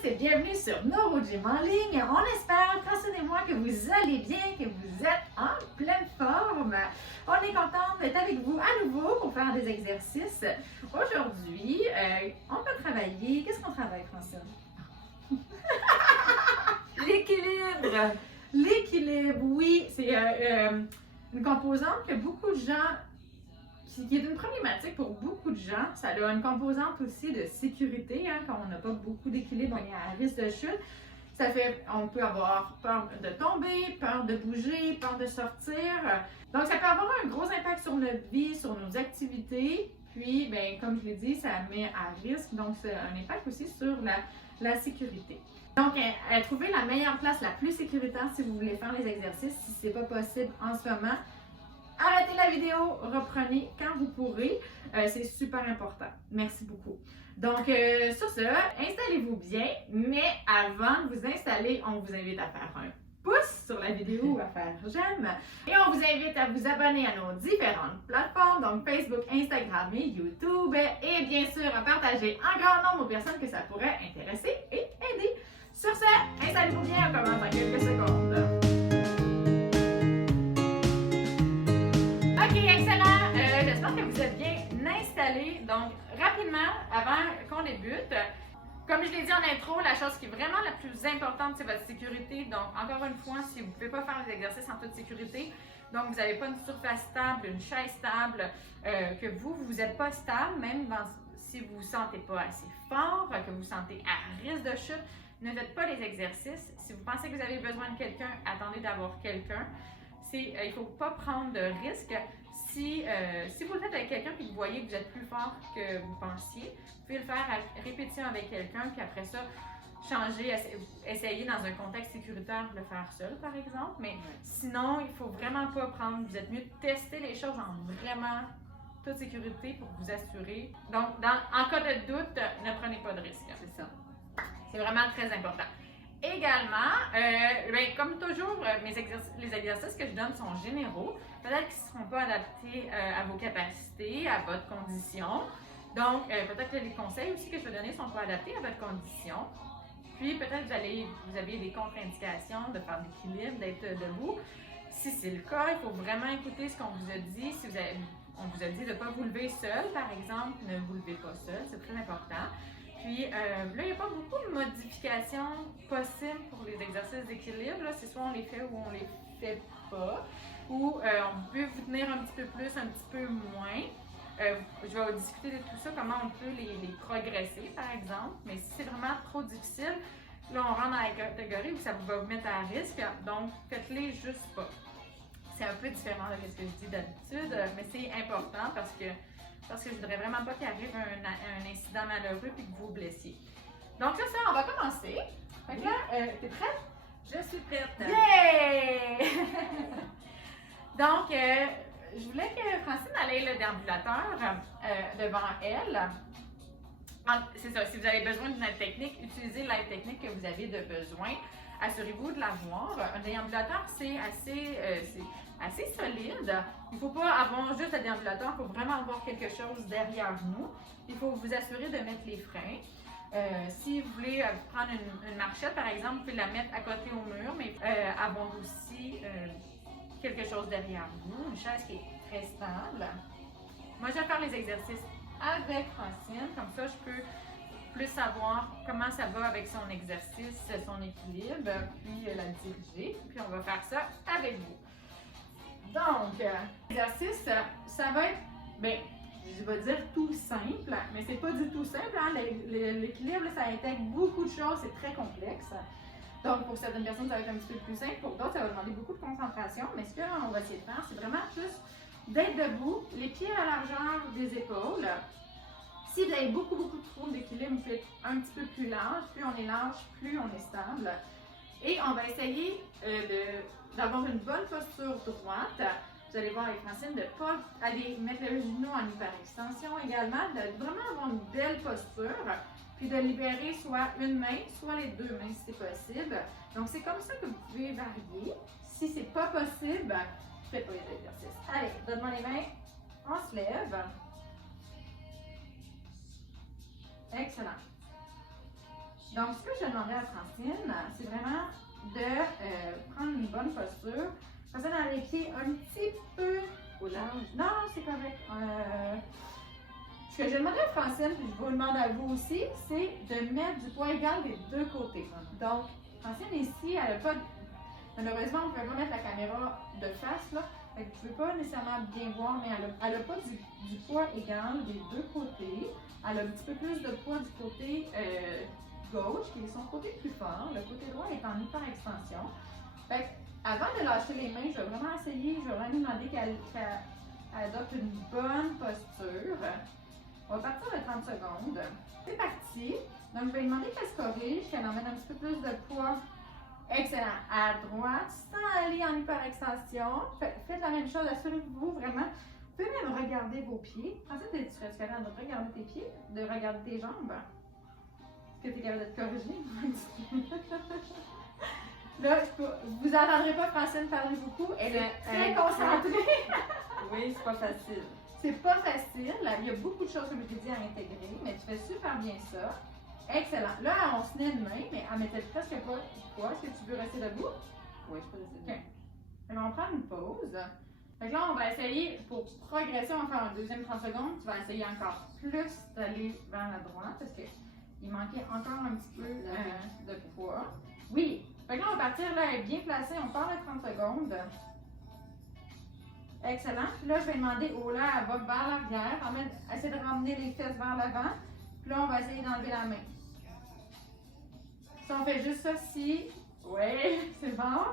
tous et bienvenue sur NeuroGym en ligne. On espère, Francine et moi, que vous allez bien, que vous êtes en pleine forme. On est content d'être avec vous à nouveau pour faire des exercices. Aujourd'hui, on va travailler. Qu'est-ce qu'on travaille, Francine? L'équilibre! L'équilibre, oui, c'est une composante que beaucoup de gens, qui est une problématique pour beaucoup de gens. Ça a une composante aussi de sécurité, hein, quand on n'a pas beaucoup d'équilibre, on est à risque de chute. Ça fait, on peut avoir peur de tomber, peur de bouger, peur de sortir. Donc, ça peut avoir un gros impact sur notre vie, sur nos activités. Puis, ben, comme je l'ai dit, ça met à risque. Donc, c'est un impact aussi sur la sécurité. Donc, trouvez la meilleure place, la plus sécuritaire si vous voulez faire les exercices. Si ce n'est pas possible en ce moment, arrêtez la vidéo, reprenez quand vous pourrez. C'est super important. Merci beaucoup. Donc, sur ce, installez-vous bien, mais avant de vous installer, on vous invite à faire un pouce sur la vidéo ou à faire j'aime. Et on vous invite à vous abonner à nos différentes plateformes, donc Facebook, Instagram et YouTube. Et bien sûr, à partager en grand nombre aux personnes que ça pourrait intéresser et aider. Sur ce, installez-vous bien, on commence dans quelques secondes. Ok, excellent. J'espère que vous êtes bien installés. Donc, rapidement, avant qu'on débute, comme je l'ai dit en intro, la chose qui est vraiment la plus importante, c'est votre sécurité. Donc, encore une fois, si vous ne pouvez pas faire les exercices en toute sécurité, donc vous n'avez pas une surface stable, une chaise stable, que vous n'êtes pas stable, même si vous ne vous sentez pas assez fort, que vous vous sentez à risque de chute, ne faites pas les exercices. Si vous pensez que vous avez besoin de quelqu'un, attendez d'avoir quelqu'un. Il ne faut pas prendre de risques. Si vous le faites avec quelqu'un et que vous voyez que vous êtes plus fort que vous pensiez, vous pouvez le faire à répétition avec quelqu'un, puis après ça, changer, essayer dans un contexte sécuritaire de le faire seul, par exemple. Mais sinon, il ne faut vraiment pas prendre, vous êtes mieux de tester les choses en vraiment toute sécurité pour vous assurer. Donc, en cas de doute, ne prenez pas de risque. C'est ça. C'est vraiment très important. Également, comme toujours, les exercices que je donne sont généraux. Peut-être qu'ils ne seront pas adaptés à vos capacités, à votre condition. Donc, peut-être que les conseils aussi que je vais donner ne sont pas adaptés à votre condition. Puis, peut-être que vous avez des contre-indications de faire de l'équilibre, d'être debout. Si c'est le cas, il faut vraiment écouter ce qu'on vous a dit. Si on vous a dit de ne pas vous lever seul, par exemple, ne vous levez pas seul, c'est très important. Puis là, il n'y a pas beaucoup de modifications possibles pour les exercices d'équilibre. C'est soit on les fait ou on les fait pas. Ou on peut vous tenir un petit peu plus, un petit peu moins. Je vais discuter de tout ça, comment on peut les progresser, par exemple. Mais si c'est vraiment trop difficile, là, on rentre dans la catégorie où ça va vous mettre à risque. Donc, faites-les juste pas. C'est un peu différent de ce que je dis d'habitude, mais c'est important parce que je voudrais vraiment pas qu'il arrive un incident malheureux et que vous vous blessiez. Donc là, on va commencer. Fait que là, t'es prête? Je suis prête. Yeah! Donc, je voulais que Francine aille le déambulateur devant elle. C'est ça, si vous avez besoin d'une aide technique, utilisez l'aide technique que vous avez de besoin. Assurez-vous de l'avoir. Un déambulateur, c'est assez solide. Il ne faut pas avoir juste un déambulateur, il faut vraiment avoir quelque chose derrière nous. Il faut vous assurer de mettre les freins. Si vous voulez prendre une marchette, par exemple, vous pouvez la mettre à côté au mur, mais avoir aussi quelque chose derrière vous, une chaise qui est très stable. Moi, je vais faire les exercices avec Francine, comme ça, je peux plus savoir comment ça va avec son exercice, son équilibre, puis la diriger. Puis on va faire ça avec vous. Donc, l'exercice, ça va être, je vais dire tout simple, mais c'est pas du tout simple. Hein? L'équilibre, ça intègre beaucoup de choses, c'est très complexe. Donc, pour certaines personnes, ça va être un petit peu plus simple. Pour d'autres, ça va demander beaucoup de concentration. Mais ce qu'on va essayer de faire, c'est vraiment juste d'être debout, les pieds à la largeur des épaules. Si vous avez beaucoup de troubles d'équilibre, vous faites un petit peu plus large. Plus on est large, plus on est stable. Et on va essayer d'avoir une bonne posture droite. Vous allez voir avec Francine de ne pas aller mettre le genou en hyperextension également, de vraiment avoir une belle posture. Puis de libérer soit une main, soit les deux mains si c'est possible. Donc c'est comme ça que vous pouvez varier. Si c'est pas possible, faites pas les exercices. Allez, donne-moi les mains. On se lève. Excellent. Donc, ce que je demandais à Francine, c'est vraiment de prendre une bonne posture. Francine a les pieds un petit peu Au large. Non, c'est correct. Ce que j'ai demandé à Francine, puis je vous le demande à vous aussi, c'est de mettre du poids égal des deux côtés. Donc, Francine ici, elle n'a pas. Malheureusement, on ne peut pas mettre la caméra de face, là. Fait que vous ne pouvez pas nécessairement bien voir, mais elle n'a pas du poids égal des deux côtés. Elle a un petit peu plus de poids du côté gauche, qui est son côté plus fort. Le côté droit est en hyper extension. Fait que, avant de lâcher les mains, je vais vraiment essayer, je vais vraiment lui demander qu'elle adopte une bonne posture. On va partir de 30 secondes. C'est parti. Donc, je vais lui demander qu'elle se corrige, qu'elle emmène un petit peu plus de poids. Excellent. À droite, sans aller en hyperextension. Faites la même chose, assurez-vous vraiment. Vous pouvez même regarder vos pieds. Ensuite, tu serais capable de regarder tes pieds, de regarder tes jambes. Est-ce que tu es capable de te corriger? Là, vous n'entendrez pas Francine parler beaucoup. Elle est très concentrée. Oui, c'est pas facile. C'est pas facile. Il y a beaucoup de choses, comme je t'ai dit, à intégrer, mais tu fais super bien ça. Excellent. Là, on se tenait de main, mais elle mettait presque pas de poids. Est-ce que tu veux rester debout? Oui, je peux rester OK. debout. Fait qu'on va prendre une pause. Fait que là, on va essayer, pour progresser, on va faire un deuxième 30 secondes. Tu vas essayer encore plus d'aller vers la droite parce qu'il manquait encore un petit peu de poids. Oui. Fait que là, on va partir, là, elle est bien placée. On part de 30 secondes. Excellent. Puis là, je vais demander au là, elle va vers l'arrière. Essaie de ramener les fesses vers l'avant. Puis là, on va essayer d'enlever la main. Si on fait juste ça, si. Oui, c'est bon.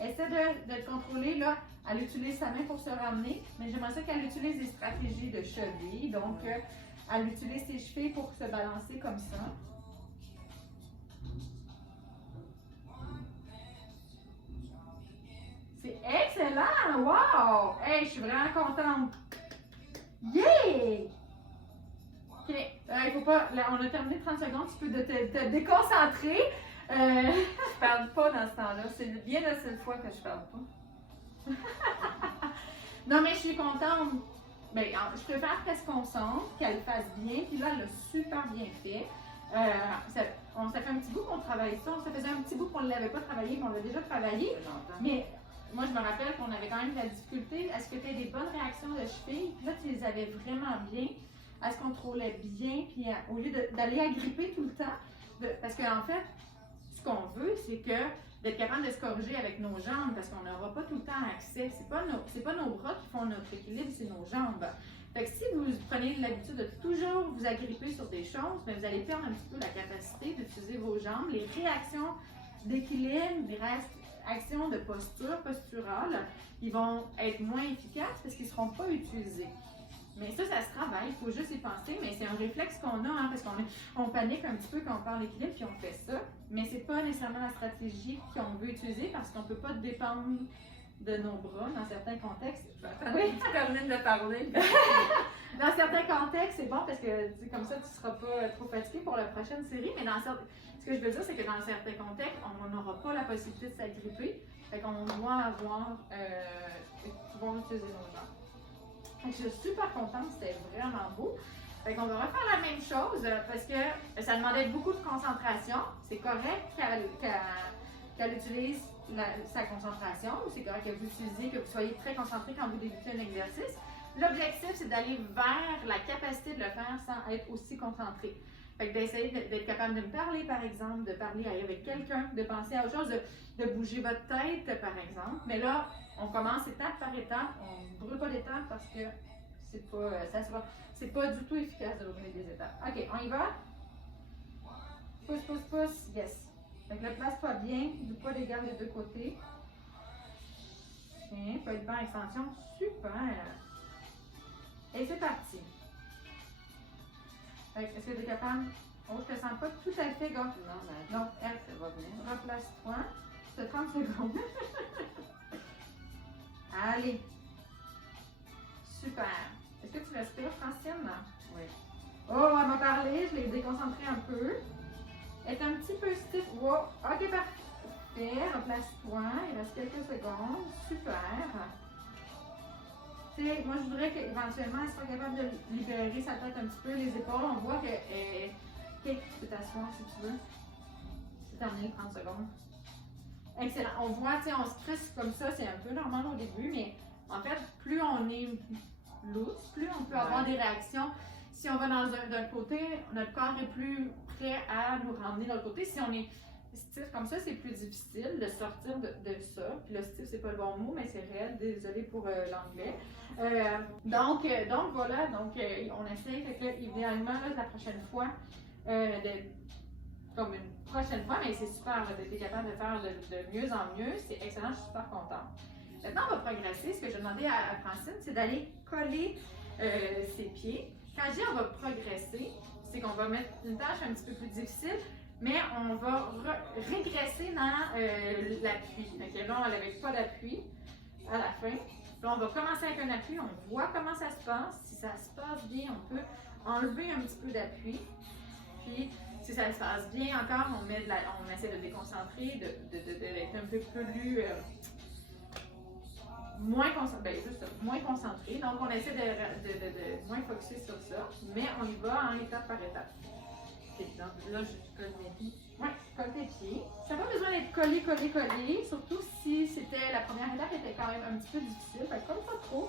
Essaie de te contrôler, là. Elle utilise sa main pour se ramener, mais j'aimerais ça qu'elle utilise des stratégies de cheville. Donc, elle utilise ses chevilles pour se balancer comme ça. C'est excellent! Wow! Hey, je suis vraiment contente! Yeah! OK. Il faut pas. Là, on a terminé 30 secondes. Tu peux te déconcentrer. Je parle pas dans ce temps-là. C'est bien la seule fois que je parle pas. Non, mais je suis contente. Ben, je préfère qu'elle se concentre, qu'elle fasse bien. Puis là, elle l'a super bien fait. Ça fait un petit bout qu'on travaille ça. Ça faisait un petit bout qu'on ne l'avait pas travaillé, mais on l'a déjà travaillé. Mais moi, je me rappelle qu'on avait quand même de la difficulté à ce que tu aies des bonnes réactions de cheville. Puis là, tu les avais vraiment bien. Elle se contrôlait bien. Puis au lieu d'aller agripper tout le temps, parce qu'en fait, ce qu'on veut, c'est que d'être capable de se corriger avec nos jambes, parce qu'on n'aura pas tout le temps accès. C'est pas nos bras qui font notre équilibre, c'est nos jambes. Fait que si vous prenez l'habitude de toujours vous agripper sur des choses, bien, vous allez perdre un petit peu la capacité d'utiliser vos jambes. Les réactions d'équilibre, les réactions de posturale, ils vont être moins efficaces parce qu'ils ne seront pas utilisés. Mais ça se travaille, il faut juste y penser, mais c'est un réflexe qu'on a, hein, parce qu'on panique un petit peu quand on parle d'équilibre, puis on fait ça. Mais c'est pas nécessairement la stratégie qu'on veut utiliser parce qu'on ne peut pas dépendre de nos bras dans certains contextes. Oui, tu termines de parler. Dans certains contextes, c'est bon parce que comme ça, tu ne seras pas trop fatigué pour la prochaine série, mais ce que je veux dire, c'est que dans certains contextes, on n'aura pas la possibilité de s'agripper. Fait qu'on doit pouvoir utiliser nos jambes. Je suis super contente, c'était vraiment beau. Fait qu'on va refaire la même chose parce que ça demandait beaucoup de concentration. C'est correct qu'elle utilise sa concentration, ou c'est correct que vous utilisiez, que vous soyez très concentré quand vous débutez un exercice. L'objectif, c'est d'aller vers la capacité de le faire sans être aussi concentré. Fait que d'essayer d'être capable de me parler, par exemple, de parler avec quelqu'un, de penser à autre chose, de bouger votre tête, par exemple. Mais là, on commence étape par étape. On ne brûle pas d'étapes parce que c'est pas du tout efficace de brûler des étapes. OK, on y va? Pousse, pousse, pousse. Yes. Fait que là, place-toi bien, du poids d'égal des deux côtés. Bien, peut être bien extension. Super. Et c'est parti. Est-ce que tu es capable? Oh, je te sens pas tout à fait gonflé. Non, mais Donc, ça va bien. replace-toi. C'est 30 secondes. Allez. Super. Est-ce que tu respires, Francine? Oui. Oh, elle m'a parlé, je l'ai déconcentrée un peu. Elle est un petit peu stiff. Wow. OK, parfait. Replace-toi. Il reste quelques secondes. Super. Moi, je voudrais qu'éventuellement, elle soit capable de libérer sa tête un petit peu, les épaules. On voit qu'elle Ok, tu peux t'asseoir si tu veux. C'est terminé, 30 secondes. Excellent. On voit, tu sais, on stresse comme ça, c'est un peu normal au début, mais en fait, plus on est loose, plus on peut avoir des réactions. Si on va d'un côté, notre corps est plus prêt à nous ramener de l'autre côté. Si on est stiff comme ça, c'est plus difficile de sortir de ça. Puis le stiff, c'est pas le bon mot, mais c'est réel. Désolée pour l'anglais. Donc voilà, on essaie. Fait que là, idéalement, là, la prochaine fois, comme une prochaine fois, mais c'est super d'être capable de faire de mieux en mieux. C'est excellent, je suis super contente. Maintenant, on va progresser. Ce que j'ai demandé à Francine, c'est d'aller coller ses pieds. Quand je dis on va progresser, c'est qu'on va mettre une tâche un petit peu plus difficile, mais on va régresser dans l'appui. Okay? Là, on n'avait pas d'appui à la fin. Là, on va commencer avec un appui, on voit comment ça se passe. Si ça se passe bien, on peut enlever un petit peu d'appui. Puis, si ça se passe bien encore, on essaie de déconcentrer, d'être un peu plus moins concentré. Donc, on essaie de moins focuser sur ça, mais on y va en étape par étape. Okay, donc là, je colle mes pieds. Oui, colle tes pieds. Ça n'a pas besoin d'être collé, surtout si la première étape était quand même un petit peu difficile. Fait que colle pas trop.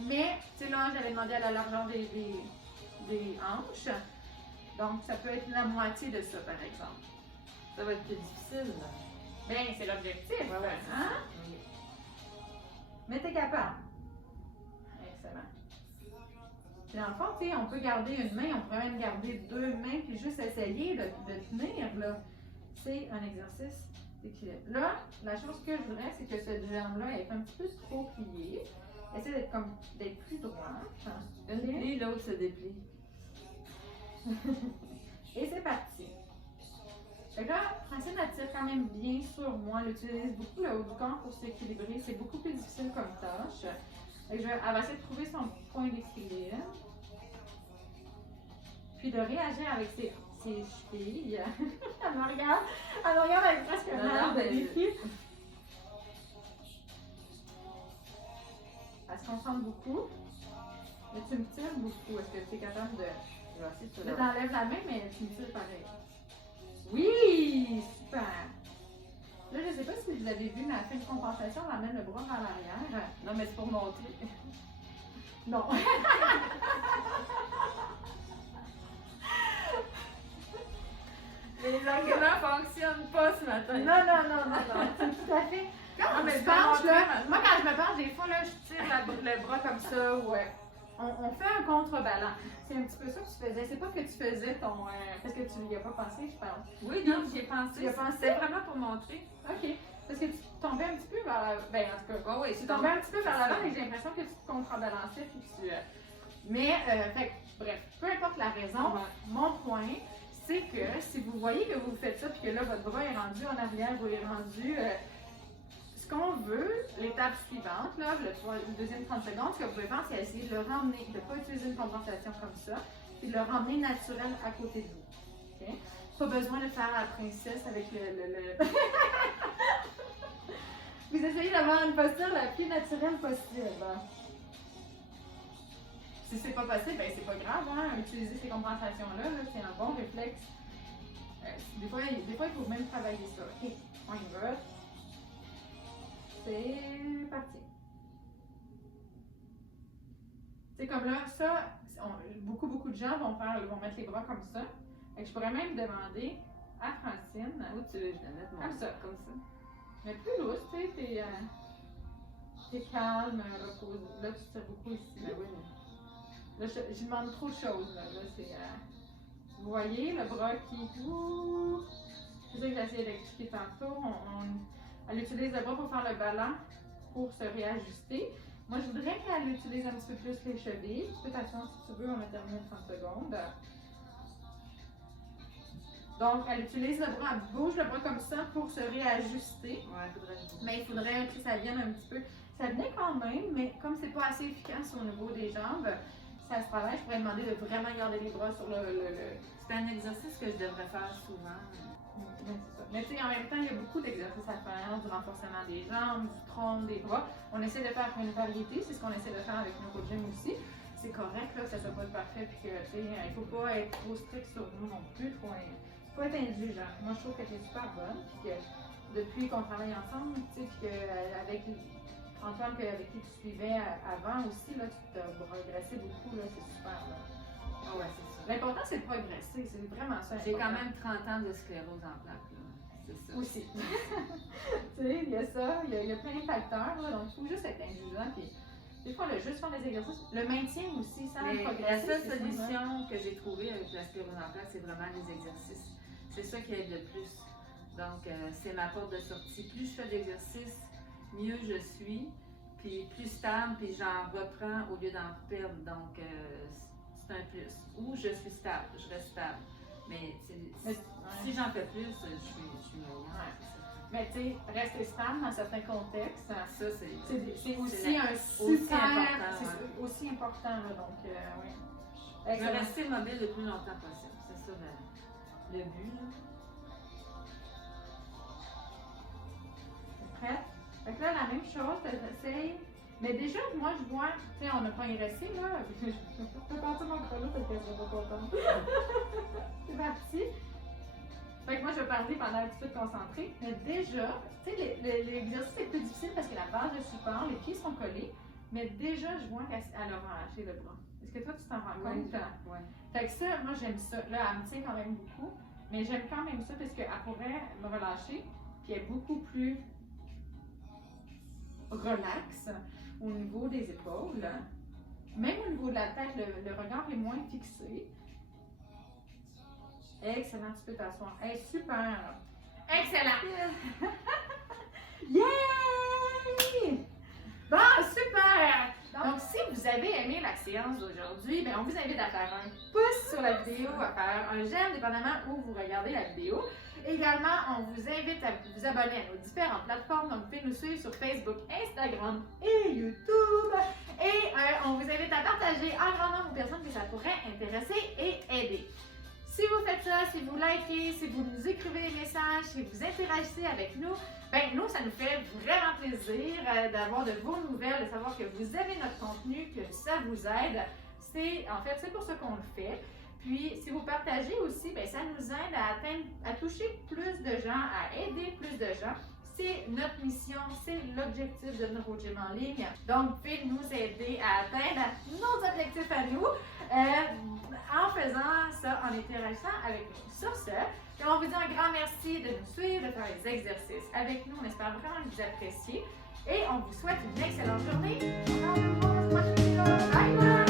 Mais, tu sais, là, j'avais demandé à la largeur des hanches. Donc, ça peut être la moitié de ça, par exemple. Ça va être plus difficile, là. Bien, c'est l'objectif, ouais, hein? Oui. Mais t'es capable. Excellent. Puis dans le fond, tu sais, on peut garder une main, on pourrait même garder deux mains, puis juste essayer de tenir, là. C'est un exercice d'équilibre. Là, la chose que je voudrais, c'est que cette jambe-là est un petit peu trop pliée. Essaye d'être plus droite. Une plie, l'autre se déplie. Et c'est parti. Fait que là, Francine elle tire quand même bien sur moi. Elle utilise beaucoup le haut du corps pour s'équilibrer. C'est beaucoup plus difficile comme tâche. Fait que elle va essayer de trouver son point d'équilibre. Puis de réagir avec ses chevilles. Elle me regarde avec presque un air de défi. Elle se concentre beaucoup. Mais tu me tires beaucoup. Est-ce que tu es capable de... Là, t'enlèves la main, mais tu me tires pareil. Oui! Super! Là, je ne sais pas si vous avez vu, mais à la fin de compensation, on amène le bras vers l'arrière. Non, mais c'est pour montrer. Non. Les arguments ne fonctionnent pas ce matin. Non. Tout à fait. Quand on me penche, là, moi, quand je me penche, des fois, là, je tire le bras comme ça, ouais. On fait un contrebalan. C'est un petit peu ça que tu faisais. C'est pas que tu faisais ton... parce que tu n'y as pas pensé, je pense. Oui, non, j'y ai pensé. Tu y as pensé? C'était vraiment pour montrer. OK. Parce que tu tombais un petit peu vers la... Ben, en tout cas, oui, tu tombais un petit peu vers l'avant et j'ai l'impression que tu te contrebalançais puis tu... Mais, fait bref, peu importe la raison, mon point, c'est que si vous voyez que vous faites ça puis que là, votre bras est rendu en arrière, vous est rendu... ce qu'on veut, l'étape suivante, là, le deuxième 30 secondes, ce que vous pouvez faire, c'est essayer de le ramener, de ne pas utiliser une compensation comme ça, et de le ramener naturel à côté de vous. Okay? Pas besoin de faire la princesse avec le... Vous essayez d'avoir une posture la plus naturelle possible. Si c'est pas possible, ben c'est pas grave, hein? Utiliser ces compensations-là, c'est un bon réflexe. Des fois, il faut même travailler ça. Ok, on y va. C'est parti. C'est comme là, ça, beaucoup de gens vont mettre les bras comme ça. Fait que je pourrais même demander à Francine. Où tu veux que je la mette, comme ça. Comme ça. Mais plus lousse, tu sais, t'es calme, repose. Là, tu tires beaucoup ici. Ben oui. Là, je demande trop de choses. Là, c'est, vous voyez, le bras qui... Ouh, c'est ça que j'essayais d'expliquer tantôt. Elle utilise le bras pour faire le ballon, pour se réajuster. Moi, je voudrais qu'elle utilise un petit peu plus les chevilles. Tu peux t'asseoir si tu veux, on va terminer 30 secondes. Donc, elle utilise le bras, elle bouge le bras comme ça pour se réajuster. Ouais, faudrait que je bouge. Mais il faudrait que ça vienne un petit peu. Ça venait quand même, mais comme c'est pas assez efficace au niveau des jambes, ça se travaille. Je pourrais demander de vraiment garder les bras sur le... C'est un exercice que je devrais faire souvent. Mais tu sais, en même temps, il y a beaucoup d'exercices à faire, du renforcement des jambes, du tronc, des bras. On essaie de faire une variété, c'est ce qu'on essaie de faire avec nos gym aussi. c'est correct là, que ça soit pas parfait, puis que, tu sais, il faut pas être trop strict sur nous non plus, faut être indulgent. Moi, je trouve que tu es super bonne, puis que depuis qu'on travaille ensemble, tu sais, puis qu'avec Antoine, avec qui tu suivais avant aussi, là, tu t'as progressé beaucoup, là, c'est super, là. Ah ouais, c'est ça. L'important, c'est de progresser, c'est vraiment ça. J'ai quand l'important. même 30 ans de sclérose en plaques, là. C'est ça. Aussi. Tu sais, il y a ça, il y a plein de facteurs, là, donc il faut juste être indulgent, puis des fois, juste faire des exercices. Le maintien aussi, sans Mais la progresser. seule c'est ça, solution que j'ai trouvée avec la sclérose en plaques, c'est vraiment les exercices. C'est ça qui aide le plus. Donc, c'est ma porte de sortie. Plus je fais d'exercices, mieux je suis, puis plus stable, puis j'en reprends au lieu d'en perdre. Donc, c'est un plus. Ou je suis stable, je reste stable. Mais si j'en fais plus, je suis meilleure. Ouais. Mais tu sais, rester stable dans certains contextes, Ça, c'est aussi un aussi super, important, c'est ouais. aussi important, là, donc oui. Je veux Excellent. rester mobile le plus longtemps possible. C'est ça le but. Là. Prête? Fait que là, la même chose, t'essayes. Mais déjà, moi, je vois, tu sais, on n'a pas resté, là. Je peux partir mon chrono parce que je serais pas contente. C'est parti. Fait que moi, je vais parler pendant un petit peu de concentré. Mais déjà, tu sais, l'exercice est plus difficile parce que la base de support, les pieds sont collés. Mais déjà, je vois qu'elle a relâché le bras. Est-ce que toi, tu t'en rends compte? Ouais. Fait que ça, moi, j'aime ça. Là, elle me tient quand même beaucoup. Mais j'aime quand même ça parce qu'elle pourrait me relâcher. Puis elle est beaucoup plus relax au niveau des épaules. Même au niveau de la tête, le regard est moins fixé. Excellent, tu peux t'asseoir. Hey, super! Excellent! Yay! Bon, super! Donc, si vous avez aimé la séance d'aujourd'hui, on vous invite à faire un pouce sur la vidéo, à faire un j'aime, dépendamment où vous regardez la vidéo. Également, on vous invite à vous abonner à nos différentes plateformes. Donc, vous pouvez nous suivre sur Facebook, Instagram et YouTube. Et on vous invite à partager en grand nombre aux personnes que ça pourrait intéresser et aider. Si vous faites ça, si vous likez, si vous nous écrivez des messages, si vous interagissez avec nous, nous, ça nous fait vraiment plaisir d'avoir de vos nouvelles, de savoir que vous aimez notre contenu, que ça vous aide. C'est pour ça qu'on le fait. Puis, si vous partagez aussi, ça nous aide à toucher plus de gens, à aider plus de gens. C'est notre mission, c'est l'objectif de NeuroGym en ligne. Donc, vous pouvez nous aider à atteindre nos objectifs à nous en faisant ça, en interagissant avec nous. Sur ce, on vous dit un grand merci de nous suivre, de faire les exercices avec nous. On espère vraiment que vous appréciez. Et on vous souhaite une excellente journée. On se revoit la prochaine vidéo. Bye bye!